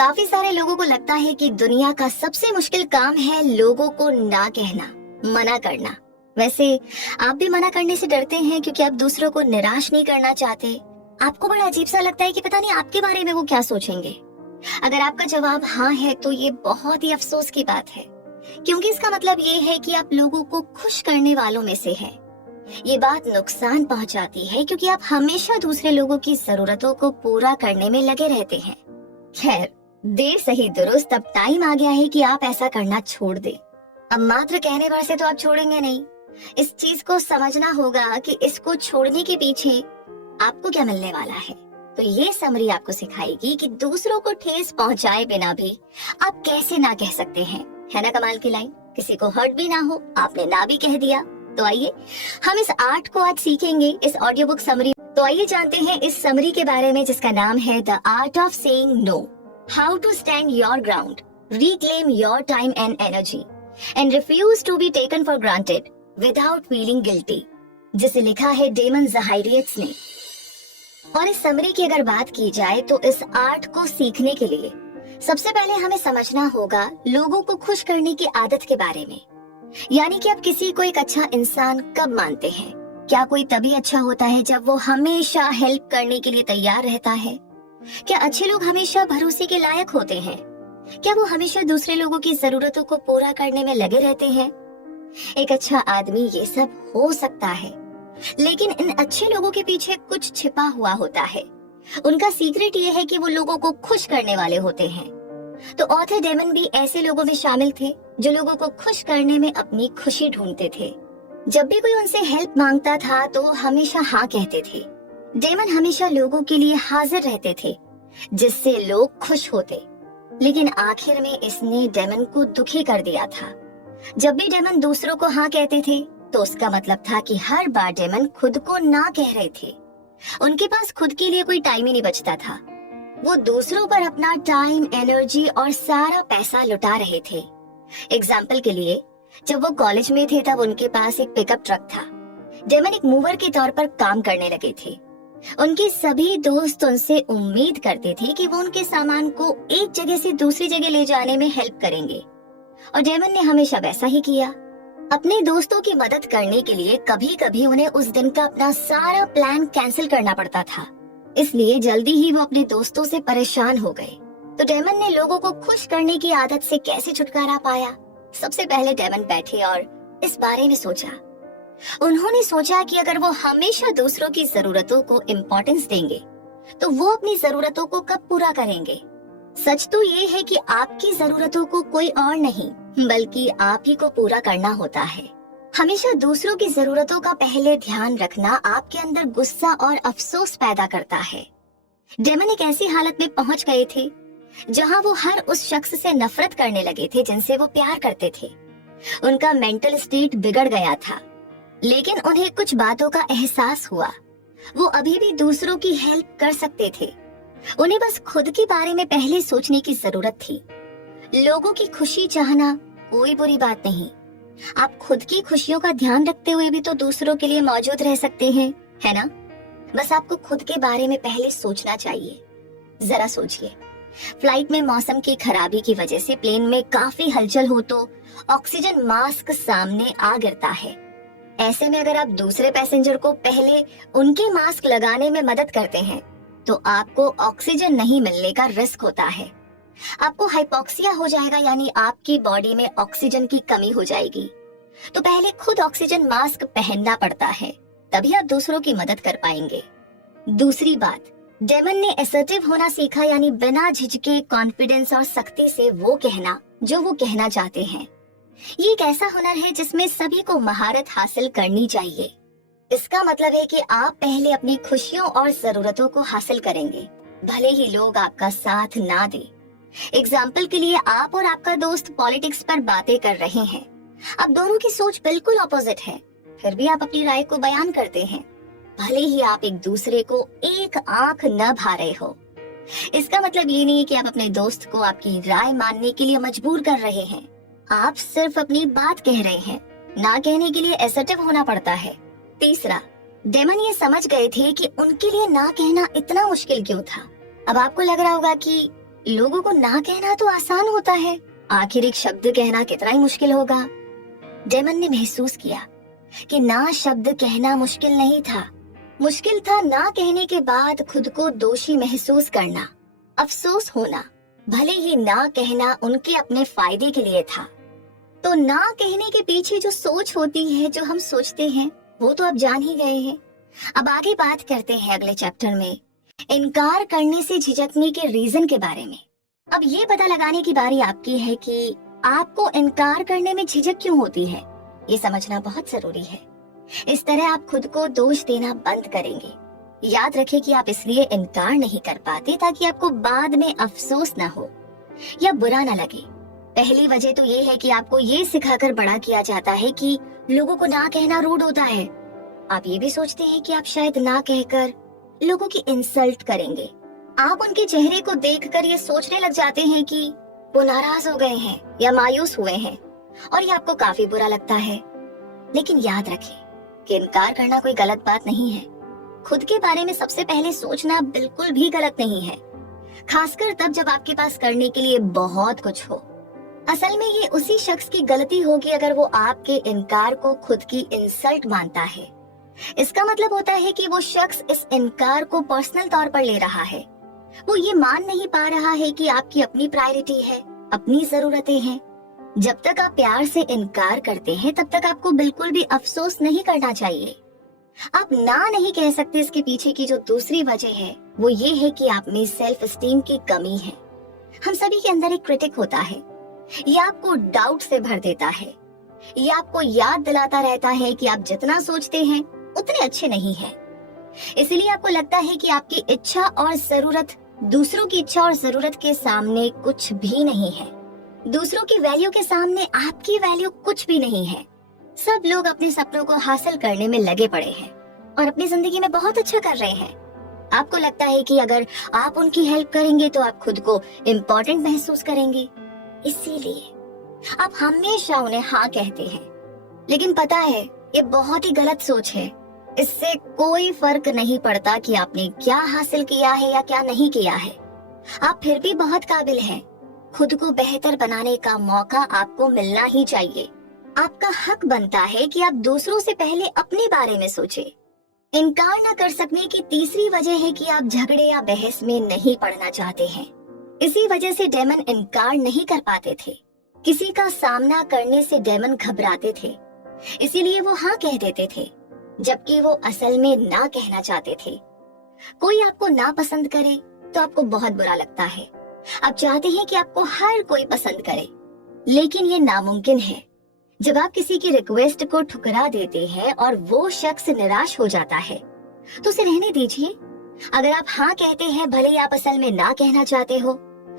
काफी सारे लोगों को लगता है कि दुनिया का सबसे मुश्किल काम है लोगों को ना कहना, मना करना। वैसे आप भी मना करने से डरते हैं क्योंकि आप दूसरों को निराश नहीं करना चाहते। आपको बड़ा अजीब सा लगता है कि पता नहीं आपके बारे में वो क्या सोचेंगे। अगर आपका जवाब हाँ है तो ये बहुत ही अफसोस की बात है, क्योंकि इसका मतलब ये है कि आप लोगों को खुश करने वालों में से हैं। ये बात नुकसान पहुंचाती है क्योंकि आप हमेशा दूसरे लोगों की जरूरतों को पूरा करने में लगे रहते हैं। खैर, देर सही दुरुस्त, अब टाइम आ गया है कि आप ऐसा करना छोड़ दें। अब मात्र कहने भर से तो आप छोड़ेंगे नहीं। इस चीज को समझना होगा कि इसको छोड़ने के पीछे आपको क्या मिलने वाला है। तो ये समरी आपको सिखाएगी कि दूसरों को ठेस पहुंचाए बिना भी आप कैसे ना कह सकते हैं। है ना कमाल की लाइन? किसी को हर्ट भी ना हो, आपने ना भी कह दिया। तो आइए हम इस आर्ट को आज सीखेंगे, इस ऑडियो बुक समरी। तो आइए जानते हैं इस समरी के बारे में जिसका नाम है the art of saying no, how to stand your ground, reclaim your time and energy and refuse to be taken for granted without feeling guilty, जिसे लिखा है डेमन ज़हायरिएट्स ने। और इस समरी की अगर बात की जाए तो इस आर्ट को सीखने के लिए सबसे पहले हमें समझना होगा लोगों को खुश करने की आदत के बारे में। यानी कि आप किसी को एक अच्छा इंसान कब मानते हैं? क्या कोई तभी अच्छा होता है जब वो हमेशा हेल्प करने के लिए तैयार रहता है? क्या अच्छे लोग हमेशा भरोसे के लायक होते हैं? क्या वो हमेशा दूसरे लोगों की जरूरतों को पूरा करने में लगे रहते हैं? एक अच्छा आदमी ये सब हो सकता है, लेकिन इन अच्छे लोगों के पीछे कुछ छिपा हुआ होता है। उनका सीक्रेट ये है कि वो लोगों को खुश करने वाले होते हैं। तो ऑथर डेमन भी ऐसे लोगों में शामिल थे जो लोगों को खुश करने में अपनी खुशी ढूंढते थे। जब भी कोई उनसे हेल्प मांगता था तो वो हमेशा हाँ कहते थे। डेमन हमेशा लोगों के लिए हाजिर रहते थे, जिससे लोग खुश होते। लेकिन आखिर में इसने डेमन को दुखी कर दिया था। जब भी डेमन दूसरों को हाँ कहते थे तो उसका मतलब था कि हर बार डेमन खुद को ना कह रहे थे। उनके पास खुद के लिए कोई टाइम ही नहीं बचता था। वो दूसरों पर अपना टाइम, एनर्जी और सारा पैसा लुटा रहे थे। एग्जाम्पल के लिए, जब वो कॉलेज में थे तब उनके पास एक पिकअप ट्रक था। डेमन एक मूवर के तौर पर काम करने लगे थे। उनके सभी दोस्त उनसे उम्मीद करते थे कि वो उनके सामान को एक जगह से दूसरी जगह ले जाने में हेल्प करेंगे, और डेमन ने हमेशा वैसा ही किया। अपने दोस्तों की मदद करने के लिए कभी कभी उन्हें उस दिन का अपना सारा प्लान कैंसिल करना पड़ता था, इसलिए जल्दी ही वो अपने दोस्तों से परेशान हो गए। तो डेमन ने लोगों को खुश करने की आदत से कैसे छुटकारा पाया? सबसे पहले डेमन बैठे और इस बारे में सोचा। उन्होंने सोचा कि अगर वो हमेशा दूसरों की जरूरतों को इम्पोर्टेंस देंगे तो वो अपनी जरूरतों को कब पूरा करेंगे। सच तो ये है कि आपकी जरूरतों को कोई और नहीं बल्कि आप ही को पूरा करना होता है। हमेशा दूसरों की जरूरतों का पहले ध्यान रखना आपके अंदर गुस्सा और अफसोस पैदा करता है। डेमन एक ऐसी हालत में पहुंच गए थे जहां वो हर उस शख्स से नफरत करने लगे थे जिनसे वो प्यार करते थे। उनका मेंटल स्टेट बिगड़ गया था, लेकिन उन्हें कुछ बातों का एहसास हुआ। वो अभी भी दूसरों की हेल्प कर सकते थे। उन्हें बस खुद के बारे में पहले सोचने की जरूरत थी। लोगों की खुशी चाहना कोई बुरी बात नहीं। आप खुद की खुशियों का ध्यान रखते हुए भी तो दूसरों के लिए मौजूद रह सकते हैं, है ना? बस आपको खुद के बारे में पहले सोचना चाहिए। जरा सोचिए, फ्लाइट में मौसम की खराबी की वजह से प्लेन में काफी हलचल हो तो ऑक्सीजन मास्क सामने आ गिरता है। ऐसे में अगर आप दूसरे पैसेंजर को पहले उनके मास्क लगाने में मदद करते हैं तो आपको ऑक्सीजन नहीं मिलने का रिस्क होता है। आपको हाइपोक्सिया हो जाएगा, यानी आपकी बॉडी में ऑक्सीजन की कमी हो जाएगी। तो पहले खुद ऑक्सीजन मास्क पहनना पड़ता है, तभी आप दूसरों की मदद कर पाएंगे। दूसरी बात, डेमन ने असर्टिव होना सीखा, यानी बिना झिझके, कॉन्फिडेंस और सख्ती से वो कहना जो वो कहना चाहते हैं। ये एक ऐसा हुनर है जिसमें सभी को महारत हासिल करनी चाहिए। इसका मतलब है कि आप पहले अपनी खुशियों और जरूरतों को हासिल करेंगे, भले ही लोग आपका साथ ना दे। एग्जाम्पल के लिए, आप और आपका दोस्त पॉलिटिक्स पर बातें कर रहे हैं। अब दोनों की सोच बिल्कुल ऑपोजिट है, फिर भी आप अपनी राय को बयान करते हैं, भले ही आप एक दूसरे को एक आंख न भा रहे हो। इसका मतलब ये नहीं है कि आप अपने दोस्त को आपकी राय मानने के लिए मजबूर कर रहे हैं। आप सिर्फ अपनी बात कह रहे हैं। ना कहने के लिए असर्टिव होना पड़ता है। तीसरा, डेमन ये समझ गए थे कि उनके लिए ना कहना इतना मुश्किल क्यों था। अब आपको लग रहा होगा कि लोगों को ना कहना तो आसान होता है, आखिर एक शब्द कहना कितना ही मुश्किल होगा। डेमन ने महसूस किया कि ना शब्द कहना मुश्किल नहीं था, मुश्किल था ना कहने के बाद खुद को दोषी महसूस करना, अफसोस होना। भले ही ना कहना उनके अपने फायदे के लिए था। तो ना कहने के पीछे जो सोच होती है, जो हम सोचते हैं, वो तो अब जान ही गए हैं। अब आगे बात करते हैं अगले चैप्टर में इनकार करने से झिझकने के रीजन के बारे में। अब ये पता लगाने की बारी आपकी है कि आपको इनकार करने में झिझक क्यों होती है। ये समझना बहुत जरूरी है। इस तरह आप खुद को दोष देना बंद करेंगे। याद रखें कि आप इसलिए इनकार नहीं कर पाते ताकि आपको बाद में अफसोस ना हो या बुरा ना लगे। पहली वजह तो ये है कि आपको ये सिखाकर बड़ा किया जाता है कि लोगों को ना कहना रूड होता है। आप ये भी सोचते हैं कि आप शायद ना कहकर लोगों की इंसल्ट करेंगे। आप उनके चेहरे को देखकर ये सोचने लग जाते हैं कि वो नाराज हो गए हैं या मायूस हुए हैं, और ये आपको काफी बुरा लगता है। लेकिन याद रखें कि इनकार करना कोई गलत बात नहीं है। खुद के बारे में सबसे पहले सोचना बिल्कुल भी गलत नहीं है, खासकर तब जब आपके पास करने के लिए बहुत कुछ हो। असल में ये उसी शख्स की गलती होगी अगर वो आपके इनकार को खुद की इंसल्ट मानता है। इसका मतलब होता है कि वो शख्स इस इनकार को पर्सनल तौर पर ले रहा है। वो ये मान नहीं पा रहा है कि आपकी अपनी प्रायोरिटी है, अपनी जरूरतें हैं। जब तक आप प्यार से इनकार करते हैं तब तक आपको बिल्कुल भी अफसोस नहीं करना चाहिए। आप ना नहीं कह सकते, इसके पीछे की जो दूसरी वजह है वो ये है कि आप में सेल्फ एस्टीम की कमी है। हम सभी के अंदर एक क्रिटिक होता है। ये आपको डाउट से भर देता है। ये आपको याद दिलाता रहता है कि आप जितना सोचते हैं उतने अच्छे नहीं हैं। इसलिए आपको लगता है कि आपकी इच्छा और जरूरत दूसरों की इच्छा और जरूरत के सामने कुछ भी नहीं है। दूसरों की वैल्यू के सामने आपकी वैल्यू कुछ भी नहीं है। सब लोग अपने सपनों को हासिल करने में लगे पड़े हैं और अपनी जिंदगी में बहुत अच्छा कर रहे हैं। आपको लगता है कि अगर आप उनकी हेल्प करेंगे तो आप खुद को इम्पोर्टेंट महसूस करेंगे, इसीलिए आप हमेशा उन्हें हाँ कहते हैं। लेकिन पता है ये बहुत ही गलत सोच है। इससे कोई फर्क नहीं पड़ता कि आपने क्या हासिल किया है या क्या नहीं किया है। आप फिर भी बहुत काबिल हैं। खुद को बेहतर बनाने का मौका आपको मिलना ही चाहिए। आपका हक बनता है कि आप दूसरों से पहले अपने बारे में सोचें। इनकार न कर सकने की तीसरी वजह है कि आप झगड़े या बहस में नहीं पड़ना चाहते हैं। इसी वजह से डेमन इनकार नहीं कर पाते थे। किसी का सामना करने से डेमन घबराते थे, इसीलिए वो हाँ कह देते थे, जबकि वो असल में ना कहना चाहते थे। कोई आपको ना पसंद करे तो आपको बहुत बुरा लगता है। आप चाहते हैं कि आपको हर कोई पसंद करे, लेकिन ये नामुमकिन है। जब आप किसी की रिक्वेस्ट को ठुकरा देते हैं और वो शख्स निराश हो जाता है तो उसे रहने दीजिए। अगर आप हाँ कहते हैं भले ही आप असल में ना कहना चाहते हो,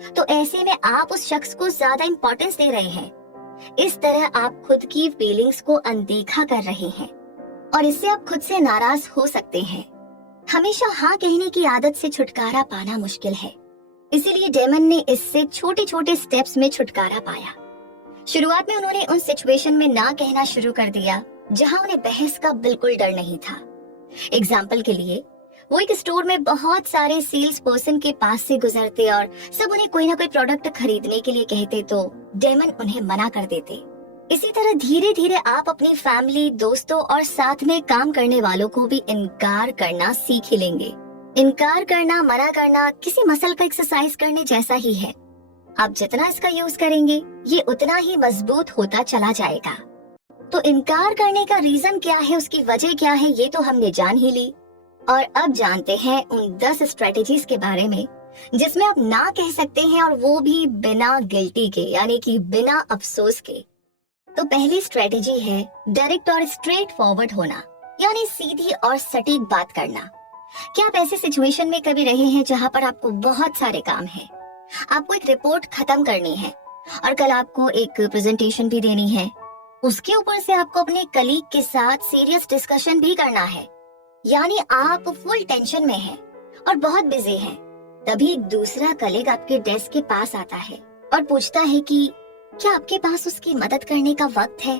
तो ऐसे में आप उस शख्स को ज्यादा इंपॉर्टेंस दे रहे हैं। इस तरह आप खुद की फीलिंग्स को अनदेखा कर रहे हैं और इससे आप खुद से नाराज हो सकते हैं। हमेशा हाँ कहने की आदत से छुटकारा पाना मुश्किल है, इसीलिए डेमन ने इससे छोटे छोटे स्टेप्स में छुटकारा पाया। शुरुआत में उन्होंने उन सिचुएशन में ना कहना शुरू कर दिया जहां उन्हें बहस का बिल्कुल डर नहीं था। एग्जाम्पल के लिए, वो एक स्टोर में बहुत सारे सेल्स पर्सन के पास से गुजरते और सब उन्हें कोई ना कोई प्रोडक्ट खरीदने के लिए कहते तो डेमन उन्हें मना कर देते। इसी तरह धीरे धीरे आप अपनी फैमिली, दोस्तों और साथ में काम करने वालों को भी इनकार करना सीख ही लेंगे। इनकार करना, मना करना किसी मसल का एक्सरसाइज करने जैसा ही है। आप जितना इसका यूज करेंगे ये उतना ही मजबूत होता चला जाएगा। तो इनकार करने का रीजन क्या है, उसकी वजह क्या है, ये तो हमने जान ही ली। और अब जानते हैं उन 10 स्ट्रेटेजीज के बारे में जिसमें आप ना कह सकते हैं, और वो भी बिना गिल्टी के, यानी कि बिना अफसोस के। तो पहली स्ट्रेटेजी है डायरेक्ट और स्ट्रेट फॉरवर्ड होना, यानी सीधी और सटीक बात करना। क्या आप ऐसे सिचुएशन में कभी रहे हैं जहां पर आपको बहुत सारे काम हैं, आपको एक रिपोर्ट खत्म करनी है और कल आपको एक प्रेजेंटेशन भी देनी है, उसके ऊपर से आपको अपने कलीग के साथ सीरियस डिस्कशन भी करना है, यानी आप फुल टेंशन में हैं और बहुत बिजी हैं। तभी दूसरा कलीग आपके डेस्क के पास आता है और पूछता है कि क्या आपके पास उसकी मदद करने का वक्त है।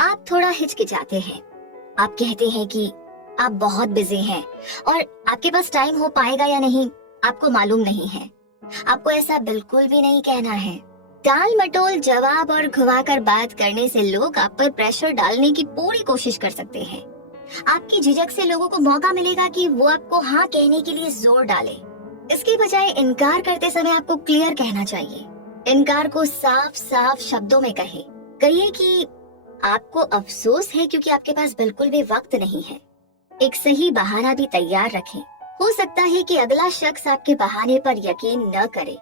आप थोड़ा हिचकिचाते हैं। आप कहते हैं कि आप बहुत बिजी हैं और आपके पास टाइम हो पाएगा या नहीं आपको मालूम नहीं है। आपको ऐसा बिल्कुल भी नहीं कहना है। टाल मटोल जवाब और घुमाकर बात करने से लोग आप पर प्रेशर डालने की पूरी कोशिश कर सकते हैं। आपकी झिझक से लोगों को मौका मिलेगा कि वो आपको हाँ कहने के लिए जोर डाले। इसकी बजाय इनकार करते समय आपको क्लियर कहना चाहिए। इनकार को साफ साफ शब्दों में कहिए कि आपको अफसोस है क्योंकि आपके पास बिल्कुल भी वक्त नहीं है। एक सही बहाना भी तैयार रखें। हो सकता है कि अगला शख्स आपके बहाने पर यकीन न करे,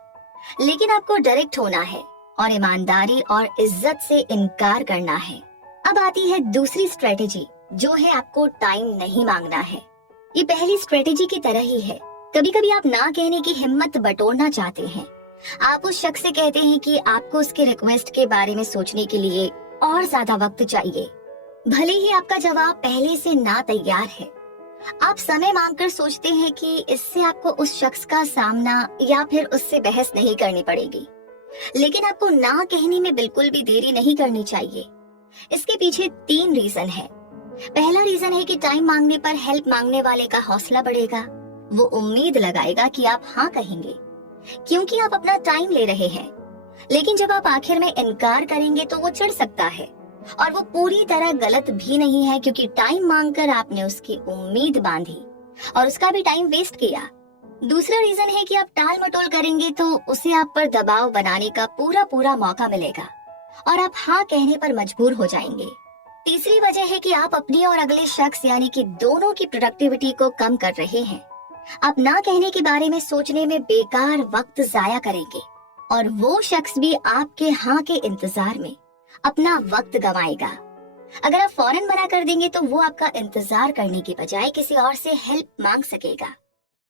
लेकिन आपको डायरेक्ट होना है और ईमानदारी और इज्जत से इनकार करना है। अब आती है दूसरी स्ट्रेटेजी, जो है आपको टाइम नहीं मांगना है। ये पहली स्ट्रेटेजी की तरह ही है। कभी कभी आप ना कहने की हिम्मत बटोरना चाहते हैं। आप उस शख्स से कहते हैं कि आपको उसके रिक्वेस्ट के बारे में सोचने के लिए और ज्यादा वक्त चाहिए, भले ही आपका जवाब पहले से ना तैयार है। आप समय मांगकर सोचते हैं कि इससे आपको उस शख्स का सामना या फिर उससे बहस नहीं करनी पड़ेगी, लेकिन आपको ना कहने में बिल्कुल भी देरी नहीं करनी चाहिए। इसके पीछे 3 रीजन है। पहला रीजन है कि टाइम मांगने पर हेल्प मांगने वाले का हौसला बढ़ेगा। वो उम्मीद लगाएगा कि आप हाँ कहेंगे क्योंकि आप अपना टाइम ले रहे हैं। लेकिन जब आप आखिर में इनकार करेंगे तो वो चिढ़ सकता है, और वो पूरी तरह गलत भी नहीं है क्योंकि टाइम मांगकर आपने उसकी उम्मीद बांधी और उसका भी टाइम वेस्ट किया। दूसरा रीजन है कि आप टाल मटोल करेंगे तो उसे आप पर दबाव बनाने का पूरा मौका मिलेगा और आप हाँ कहने पर मजबूर हो जाएंगे। तीसरी वजह है कि आप अपनी और अगले शख्स यानी कि दोनों की प्रोडक्टिविटी को कम कर रहे हैं। आप ना कहने के बारे में सोचने में बेकार वक्त जाया करेंगे और वो शख्स भी आपके हाँ के इंतजार में अपना वक्त गंवाएगा। अगर आप फौरन मना कर देंगे तो वो आपका इंतजार करने की बजाय किसी और से हेल्प मांग सकेगा।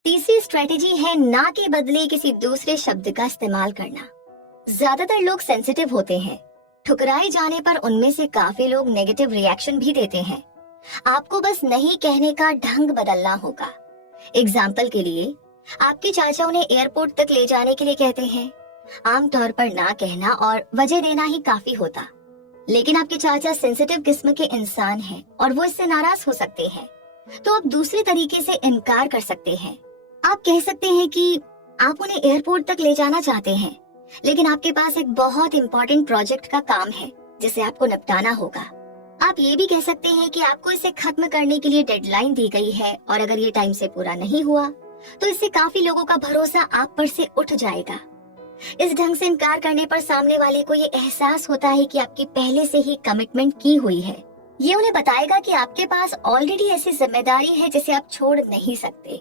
तीसरी स्ट्रेटेजी है ना के बदले किसी दूसरे शब्द का इस्तेमाल करना। ज्यादातर लोग सेंसिटिव होते हैं। ठुकराए जाने पर उनमें से काफी लोग नेगेटिव रिएक्शन भी देते हैं। आपको बस नहीं कहने का ढंग बदलना होगा। एग्जाम्पल के लिए, आपके चाचा उन्हें एयरपोर्ट तक ले जाने के लिए कहते हैं। आमतौर पर ना कहना और वजह देना ही काफी होता, लेकिन आपके चाचा सेंसिटिव किस्म के इंसान हैं और वो इससे नाराज हो सकते हैं, तो आप दूसरे तरीके से इनकार कर सकते हैं। आप कह सकते हैं कि आप उन्हें एयरपोर्ट तक ले जाना चाहते हैं, लेकिन आपके पास एक बहुत इम्पोर्टेंट प्रोजेक्ट का काम है जिसे आपको निपटाना होगा। आप ये भी कह सकते हैं कि आपको इसे खत्म करने के लिए डेडलाइन दी गई है और अगर ये टाइम से पूरा नहीं हुआ तो इससे काफी लोगों का भरोसा आप पर से उठ जाएगा। इस ढंग से इनकार करने पर सामने वाले को ये एहसास होता है कि आपकी पहले से ही कमिटमेंट की हुई है। ये उन्हें बताएगा कि आपके पास ऑलरेडी ऐसी जिम्मेदारी है जिसे आप छोड़ नहीं सकते।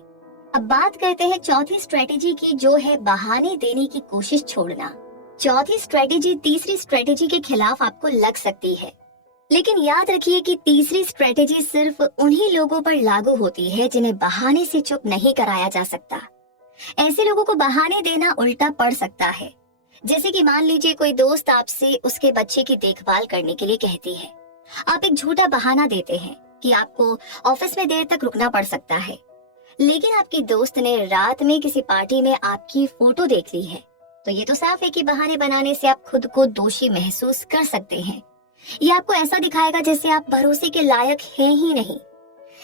अब बात करते हैं चौथी स्ट्रेटेजी की, जो है बहाने देने की कोशिश छोड़ना। चौथी स्ट्रेटेजी तीसरी स्ट्रेटेजी के खिलाफ आपको लग सकती है, लेकिन याद रखिए कि तीसरी स्ट्रेटेजी सिर्फ उन्हीं लोगों पर लागू होती है जिन्हें बहाने से चुप नहीं कराया जा सकता। ऐसे लोगों को बहाने देना उल्टा पड़ सकता है। जैसे कि मान लीजिए कोई दोस्त आपसे उसके बच्चे की देखभाल करने के लिए कहती है। आप एक झूठा बहाना देते हैं कि आपको ऑफिस में देर तक रुकना पड़ सकता है, लेकिन आपकी दोस्त ने रात में किसी पार्टी में आपकी फोटो देख ली है, तो ये तो साफ है कि बहाने बनाने से आप खुद को दोषी महसूस कर सकते हैं। ये आपको ऐसा दिखाएगा जैसे आप भरोसे के लायक हैं ही नहीं।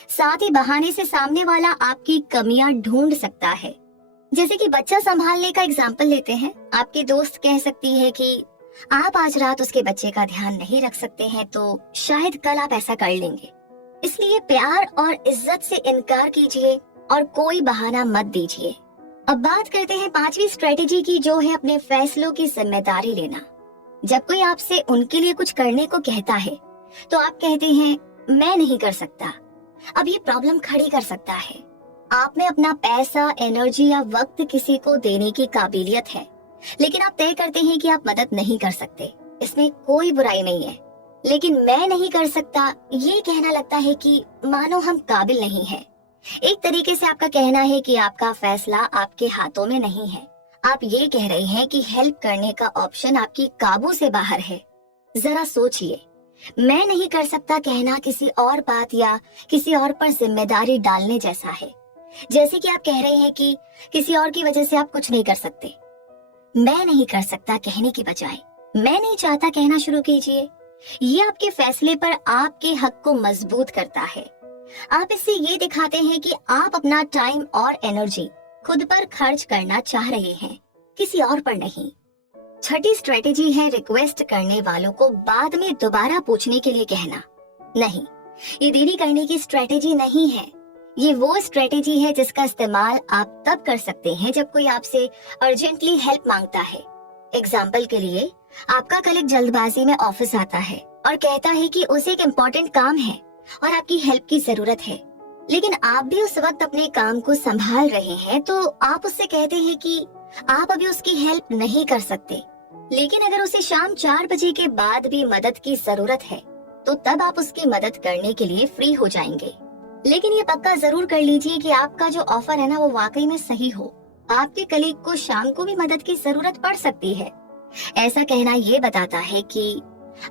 साथ ही बहाने से सामने वाला आपकी कमियां ढूंढ सकता है। जैसे कि बच्चा संभालने का एग्जाम्पल लेते हैं। आपकी दोस्त कह सकती है कि आप आज रात उसके बच्चे का ध्यान नहीं रख सकते हैं, तो शायद कल आप ऐसा कर लेंगे। इसलिए प्यार और इज्जत से इनकार कीजिए और कोई बहाना मत दीजिए। अब बात करते हैं पांचवी स्ट्रेटेजी की, जो है अपने फैसलों की जिम्मेदारी लेना। जब कोई आपसे उनके लिए कुछ करने को कहता है तो आप कहते हैं मैं नहीं कर सकता, अब ये प्रॉब्लम खड़ी कर सकता है। आप में अपना पैसा, एनर्जी या वक्त किसी को देने की काबिलियत है, लेकिन आप तय करते हैं कि आप मदद नहीं कर सकते। इसमें कोई बुराई नहीं है, लेकिन मैं नहीं कर सकता ये कहना लगता है कि मानो हम काबिल नहीं हैं। एक तरीके से आपका कहना है कि आपका फैसला आपके हाथों में नहीं है। आप ये कह रहे हैं कि हेल्प करने का ऑप्शन आपकी काबू से बाहर है। जरा सोचिए, मैं नहीं कर सकता कहना किसी और बात या किसी और पर जिम्मेदारी डालने जैसा है। जैसे कि आप कह रहे हैं कि किसी और की वजह से आप कुछ नहीं कर सकते। मैं नहीं कर सकता कहने की बजाय मैं नहीं चाहता कहना शुरू कीजिए। ये आपके फैसले पर आपके हक को मजबूत करता है। आप इससे ये दिखाते हैं कि आप अपना टाइम और एनर्जी खुद पर खर्च करना चाह रहे हैं। किसी और पर नहीं। छठी स्ट्रेटेजी है रिक्वेस्ट करने वालों को बाद में दोबारा पूछने के लिए कहना। नहीं, ये देरी करने की स्ट्रेटेजी नहीं है। ये वो स्ट्रेटेजी है जिसका इस्तेमाल आप तब कर सकते हैं जब कोई आपसे अर्जेंटली हेल्प मांगता है। एग्जाम्पल के लिए, आपका कलीग जल्दबाजी में ऑफिस आता है और कहता है कि उसे एक इम्पोर्टेंट काम है और आपकी हेल्प की जरूरत है, लेकिन आप भी उस वक्त अपने काम को संभाल रहे हैं, तो आप उससे कहते हैं कि आप अभी उसकी हेल्प नहीं कर सकते। लेकिन अगर उसे शाम 4 बजे के बाद भी मदद की जरूरत है, तो तब आप उसकी मदद करने के लिए फ्री हो जाएंगे। लेकिन ये पक्का जरूर कर लीजिए कि आपका जो ऑफर है ना, वो वाकई में सही हो। आपके कलीग को शाम को भी मदद की जरूरत पड़ सकती है। ऐसा कहना ये बताता है कि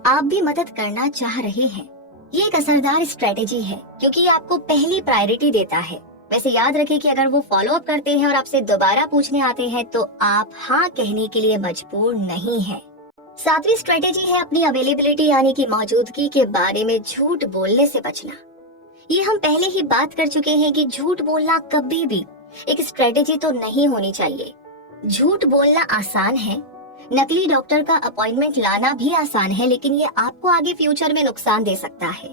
आप भी मदद करना चाह रहे हैं। ये एक असरदार स्ट्रेटेजी है क्योंकि ये आपको पहली प्रायोरिटी देता है। वैसे याद रखें कि अगर वो फॉलो अप करते हैं और आपसे दोबारा पूछने आते हैं तो आप हाँ कहने के लिए मजबूर नहीं है। 7वीं स्ट्रेटेजी है अपनी अवेलेबिलिटी यानी कि मौजूदगी के बारे में झूठ बोलने से बचना। ये हम पहले ही बात कर चुके हैं कि झूठ बोलना कभी भी एक स्ट्रेटेजी तो नहीं होनी चाहिए। झूठ बोलना आसान है, नकली डॉक्टर का अपॉइंटमेंट लाना भी आसान है, लेकिन ये आपको आगे फ्यूचर में नुकसान दे सकता है।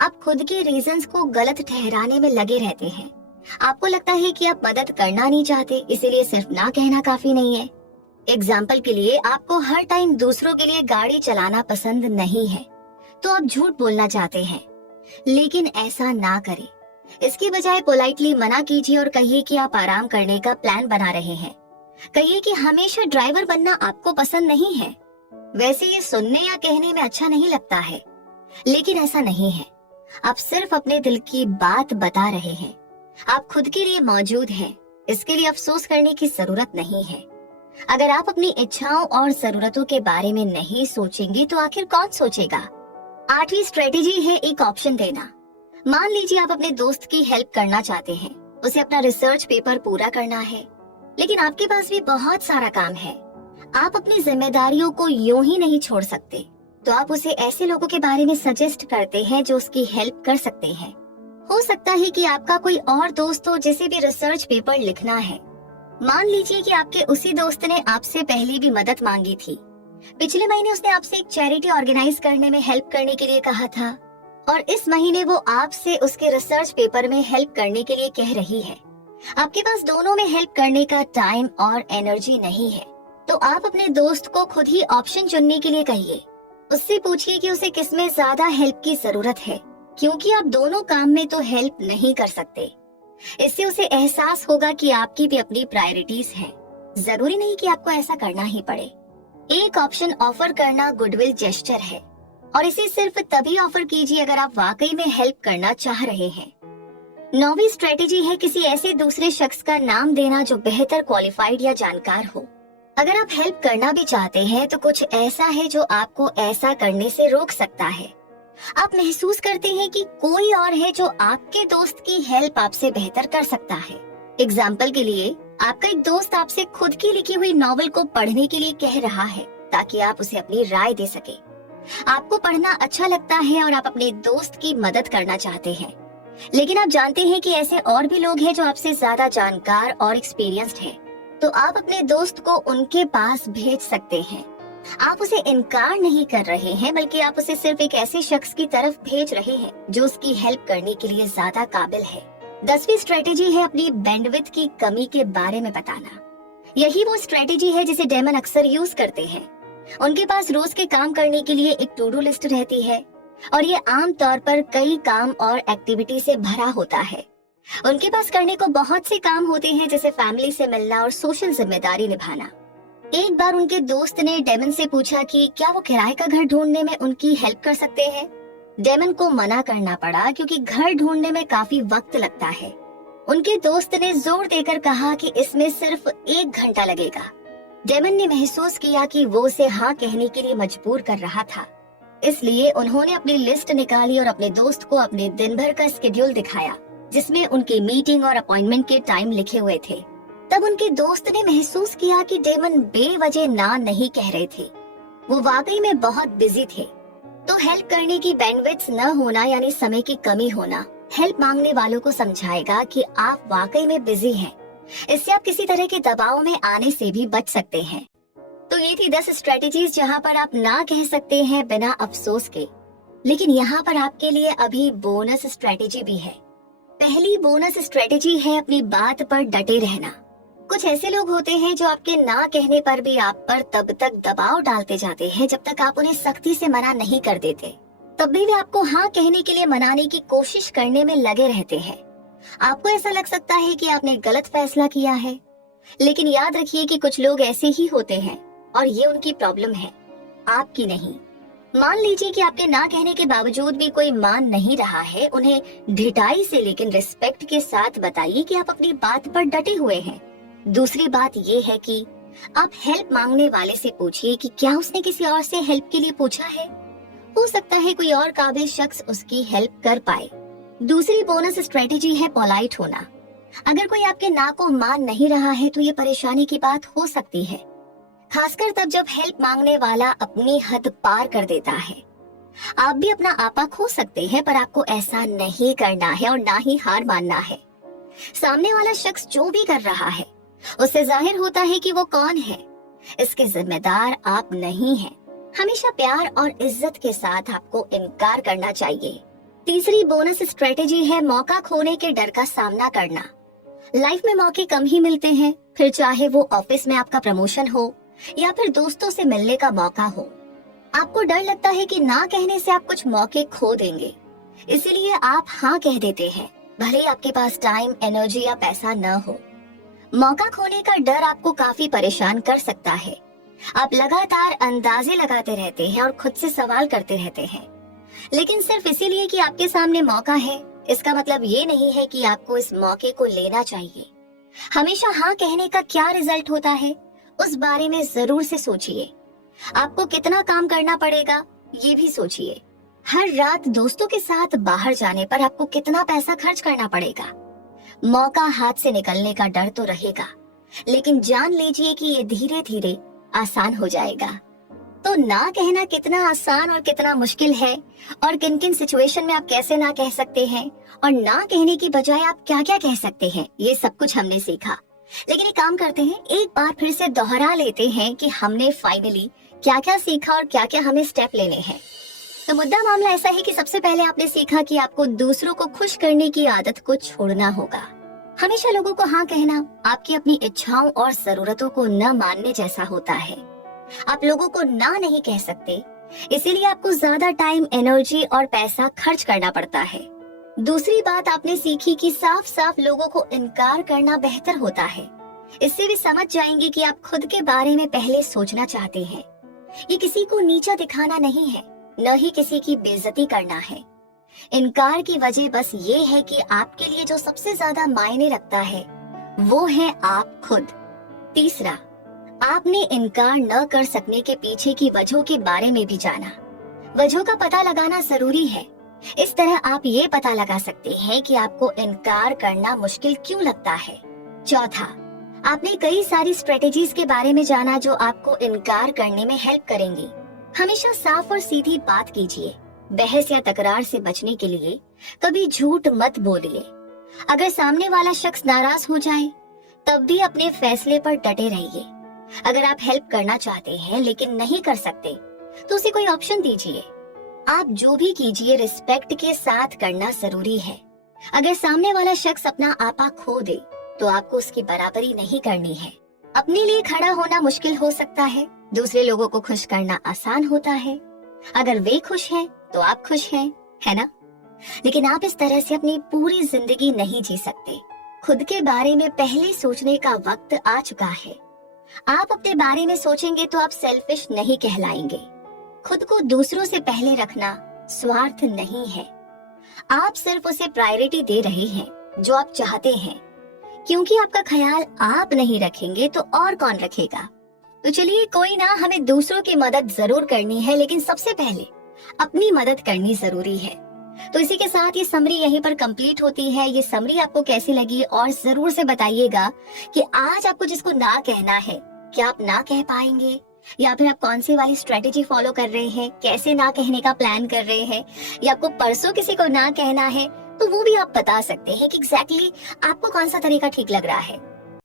आप खुद के रीजंस को गलत ठहराने में लगे रहते हैं। आपको लगता है कि आप मदद करना नहीं चाहते, इसीलिए सिर्फ ना कहना काफी नहीं है। एग्जाम्पल के लिए, आपको हर टाइम दूसरों के लिए गाड़ी चलाना पसंद नहीं है, तो आप झूठ बोलना चाहते हैं, लेकिन ऐसा ना करें। इसकी बजाय पोलाइटली मना कीजिए और कहिए कि आप आराम करने का प्लान बना रहे हैं। कहिए कि हमेशा ड्राइवर बनना आपको पसंद नहीं है। वैसे ये सुनने या कहने में अच्छा नहीं लगता है, लेकिन ऐसा नहीं है। आप सिर्फ अपने दिल की बात बता रहे हैं। आप खुद के लिए मौजूद हैं, इसके लिए अफसोस करने की जरूरत नहीं है। अगर आप अपनी इच्छाओं और जरूरतों के बारे में नहीं सोचेंगे तो आखिर कौन सोचेगा। 8वीं स्ट्रेटेजी है एक ऑप्शन देना। मान लीजिए आप अपने दोस्त की हेल्प करना चाहते हैं, उसे अपना रिसर्च पेपर पूरा करना है, लेकिन आपके पास भी बहुत सारा काम है। आप अपनी जिम्मेदारियों को यूं ही नहीं छोड़ सकते, तो आप उसे ऐसे लोगों के बारे में सजेस्ट करते हैं जो उसकी हेल्प कर सकते हैं। हो सकता है कि आपका कोई और दोस्त हो जिसे भी रिसर्च पेपर लिखना है। मान लीजिए कि आपके उसी दोस्त ने आपसे पहले भी मदद मांगी थी। पिछले महीने उसने आपसे एक चैरिटी ऑर्गेनाइज करने में हेल्प करने के लिए कहा था, और इस महीने वो आपसे उसके रिसर्च पेपर में हेल्प करने के लिए कह रही है। आपके पास दोनों में हेल्प करने का टाइम और एनर्जी नहीं है, तो आप अपने दोस्त को खुद ही ऑप्शन चुनने के लिए कहिए। उससे पूछिए कि उसे किसमें ज्यादा हेल्प की जरूरत है, क्योंकि आप दोनों काम में तो हेल्प नहीं कर सकते। इससे उसे एहसास होगा कि आपकी भी अपनी प्रायोरिटीज हैं। जरूरी नहीं कि आपको ऐसा करना ही पड़े। एक ऑप्शन ऑफर करना गुडविल जेस्चर है, और इसे सिर्फ तभी ऑफर कीजिए अगर आप वाकई में हेल्प करना चाह रहे हैं। 9वीं स्ट्रेटेजी है किसी ऐसे दूसरे शख्स का नाम देना जो बेहतर क्वालिफाइड या जानकार हो। अगर आप हेल्प करना भी चाहते हैं तो कुछ ऐसा है जो आपको ऐसा करने से रोक सकता है। आप महसूस करते हैं कि कोई और है जो आपके दोस्त की हेल्प आपसे बेहतर कर सकता है। एग्जाम्पल के लिए, आपका एक दोस्त आपसे खुद की लिखी हुई नॉवेल को पढ़ने के लिए कह रहा है ताकि आप उसे अपनी राय दे सके। आपको पढ़ना अच्छा लगता है और आप अपने दोस्त की मदद करना चाहते हैं, लेकिन आप जानते हैं कि ऐसे और भी लोग हैं जो आपसे ज्यादा जानकार और एक्सपीरियंस्ड हैं, तो आप अपने दोस्त को उनके पास भेज सकते हैं। आप उसे इनकार नहीं कर रहे हैं, बल्कि आप उसे सिर्फ एक ऐसे शख्स की तरफ भेज रहे हैं जो उसकी हेल्प करने के लिए ज्यादा काबिल है। 10वीं स्ट्रेटेजी है अपनी बैंडविड्थ की कमी के बारे में बताना। यही वो स्ट्रेटेजी है जिसे डेमन अक्सर यूज करते हैं। उनके पास रोज के काम करने के लिए एक टू डू लिस्ट रहती है, और ये आम तौर पर कई काम और एक्टिविटी से भरा होता है। उनके पास करने को बहुत से काम होते हैं, जैसे फैमिली से मिलना और सोशल जिम्मेदारी निभाना। एक बार उनके दोस्त ने डेमन से पूछा कि क्या वो किराए का घर ढूंढने में उनकी हेल्प कर सकते हैं। डेमन को मना करना पड़ा क्योंकि घर ढूंढने में काफी वक्त लगता है। उनके दोस्त ने जोर देकर कहा कि इसमें सिर्फ 1 घंटा लगेगा। डेमन ने महसूस किया कि वो उसे हाँ कहने के लिए मजबूर कर रहा था, इसलिए उन्होंने अपनी लिस्ट निकाली और अपने दोस्त को अपने दिन भर का स्केड्यूल दिखाया, जिसमें उनकी मीटिंग और अपॉइंटमेंट के टाइम लिखे हुए थे। तब उनके दोस्त ने महसूस किया कि डेमन बेवजह ना नहीं कह रहे थे, वो वाकई में बहुत बिजी थे। तो हेल्प करने की बैंडविड्थ न होना यानी समय की कमी होना हेल्प मांगने वालों को समझाएगा कि आप वाकई में बिजी हैं इससे आप किसी तरह के दबाव में आने से भी बच सकते हैं। तो ये थी 10 स्ट्रेटेजीज जहां पर आप ना कह सकते हैं बिना अफसोस के। लेकिन यहाँ पर आपके लिए अभी बोनस स्ट्रेटेजी भी है। पहली बोनस स्ट्रेटेजी है अपनी बात पर डटे रहना। कुछ ऐसे लोग होते हैं जो आपके ना कहने पर भी आप पर तब तक दबाव डालते जाते हैं जब तक आप उन्हें सख्ती से मना नहीं कर देते। तब भी वे आपको हाँ कहने के लिए मनाने की कोशिश करने में लगे रहते हैं। आपको ऐसा लग सकता है कि आपने गलत फैसला किया है, लेकिन याद रखिए कि कुछ लोग ऐसे ही होते हैं और ये उनकी प्रॉब्लम है, आपकी नहीं। मान लीजिए कि आपके ना कहने के बावजूद भी कोई मान नहीं रहा है, उन्हें ढिठाई से लेकिन रिस्पेक्ट के साथ बताइए कि आप अपनी बात पर डटे हुए हैं। दूसरी बात ये है कि आप हेल्प मांगने वाले से पूछिए कि क्या उसने किसी और से हेल्प के लिए पूछा है। हो सकता है कोई और काबिल शख्स उसकी हेल्प कर पाए। दूसरी बोनस स्ट्रेटेजी है पोलाइट होना। अगर कोई आपके ना को मान नहीं रहा है तो ये परेशानी की बात हो सकती है, खासकर तब जब हेल्प मांगने वाला अपनी हद पार कर देता है। आप भी अपना आपा खो सकते हैं, पर आपको ऐसा नहीं करना है और ना ही हार मानना है। सामने वाला शख्स जो भी कर रहा है उससे जाहिर होता है कि वो कौन है। इसके जिम्मेदार आप नहीं हैं। हमेशा प्यार और इज्जत के साथ आपको इनकार करना चाहिए। तीसरी बोनस स्ट्रेटेजी है मौका खोने के डर का सामना करना। लाइफ में मौके कम ही मिलते हैं, फिर चाहे वो ऑफिस में आपका प्रमोशन हो या फिर दोस्तों से मिलने का मौका हो। आपको डर लगता है कि ना कहने से आप कुछ मौके खो देंगे, इसीलिए आप हाँ कह देते हैं, भले ही आपके पास टाइम, एनर्जी या पैसा न हो। मौका खोने का डर आपको काफी परेशान कर सकता है। आप लगातार अंदाजे लगाते रहते हैं और खुद से सवाल करते रहते हैं, लेकिन सिर्फ इसीलिए कि आपके सामने मौका है, इसका मतलब ये नहीं है कि आपको इस मौके को लेना चाहिए। हमेशा हाँ कहने का क्या रिजल्ट होता है उस बारे में जरूर से सोचिए। आपको कितना काम करना पड़ेगा ये भी सोचिए। हर रात दोस्तों के साथ बाहर जाने पर आपको कितना पैसा खर्च करना पड़ेगा। मौका हाथ से निकलने का डर तो रहेगा, लेकिन जान लीजिए कि ये धीरे धीरे आसान हो जाएगा। तो ना कहना कितना आसान और कितना मुश्किल है, और किन किन सिचुएशन में आप कैसे ना कह सकते हैं, और ना कहने की बजाय आप क्या क्या कह सकते हैं, ये सब कुछ हमने सीखा। लेकिन एक काम करते हैं, एक बार फिर से दोहरा लेते हैं कि हमने फाइनली क्या क्या सीखा और क्या क्या हमें स्टेप लेने हैं। तो मुद्दा मामला ऐसा है कि सबसे पहले आपने सीखा कि आपको दूसरों को खुश करने की आदत को छोड़ना होगा। हमेशा लोगों को हाँ कहना आपकी अपनी इच्छाओं और जरूरतों को न मानने जैसा होता है। आप लोगों को ना नहीं कह सकते, इसीलिए आपको ज्यादा टाइम, एनर्जी और पैसा खर्च करना पड़ता है। दूसरी बात आपने सीखी कि साफ साफ लोगों को इनकार करना बेहतर होता है। इससे भी समझ जाएंगे कि आप खुद के बारे में पहले सोचना चाहते हैं। ये किसी को नीचा दिखाना नहीं है, न ही किसी की बेइज्जती करना है। इनकार की वजह बस ये है कि आपके लिए जो सबसे ज्यादा मायने रखता है वो है आप खुद। तीसरा, आपने इनकार न कर सकने के पीछे की वजहों के बारे में भी जाना। वजहों का पता लगाना जरूरी है। इस तरह आप ये पता लगा सकते हैं कि आपको इनकार करना मुश्किल क्यों लगता है। चौथा, आपने कई सारी स्ट्रेटेजीज के बारे में जाना जो आपको इनकार करने में हेल्प करेंगी। हमेशा साफ और सीधी बात कीजिए। बहस या तकरार से बचने के लिए कभी झूठ मत बोलिए। अगर सामने वाला शख्स नाराज हो जाए तब भी अपने फैसले पर डटे रहिए। अगर आप हेल्प करना चाहते हैं लेकिन नहीं कर सकते तो उसे कोई ऑप्शन दीजिए। आप जो भी कीजिए रिस्पेक्ट के साथ करना जरूरी है। अगर सामने वाला शख्स अपना आपा खो दे तो आपको उसकी बराबरी नहीं करनी है। अपने लिए खड़ा होना मुश्किल हो सकता है, दूसरे लोगों को खुश करना आसान होता है। अगर वे खुश हैं तो आप खुश हैं, है ना? लेकिन आप इस तरह से अपनी पूरी जिंदगी नहीं जी सकते। खुद के बारे में पहले सोचने का वक्त आ चुका है। आप अपने बारे में सोचेंगे तो आप सेल्फिश नहीं कहलाएंगे। खुद को दूसरों से पहले रखना स्वार्थ नहीं है। आप सिर्फ उसे प्रायोरिटी दे रहे हैं जो आप चाहते हैं, क्योंकि आपका ख्याल आप नहीं रखेंगे तो और कौन रखेगा। तो चलिए कोई ना, हमें दूसरों की मदद जरूर करनी है, लेकिन सबसे पहले अपनी मदद करनी जरूरी है। तो इसी के साथ ये समरी यहीं पर कंप्लीट होती है। ये समरी आपको कैसी लगी और जरूर से बताइएगा कि आज आपको जिसको ना कहना है क्या आप ना कह पाएंगे, या फिर आप कौन सी वाली स्ट्रेटेजी फॉलो कर रहे हैं, कैसे ना कहने का प्लान कर रहे हैं, या आपको परसों किसी को ना कहना है तो वो भी आप बता सकते हैं कि एग्जैक्टली आपको कौन सा तरीका ठीक लग रहा है।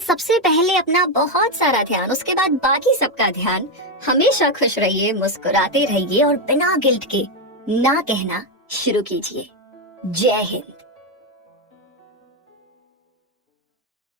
सबसे पहले अपना बहुत सारा ध्यान, उसके बाद बाकी सबका ध्यान। हमेशा खुश रहिए, मुस्कुराते रहिए और बिना गिल्ट के ना कहना शुरू कीजिए। जय हिंद।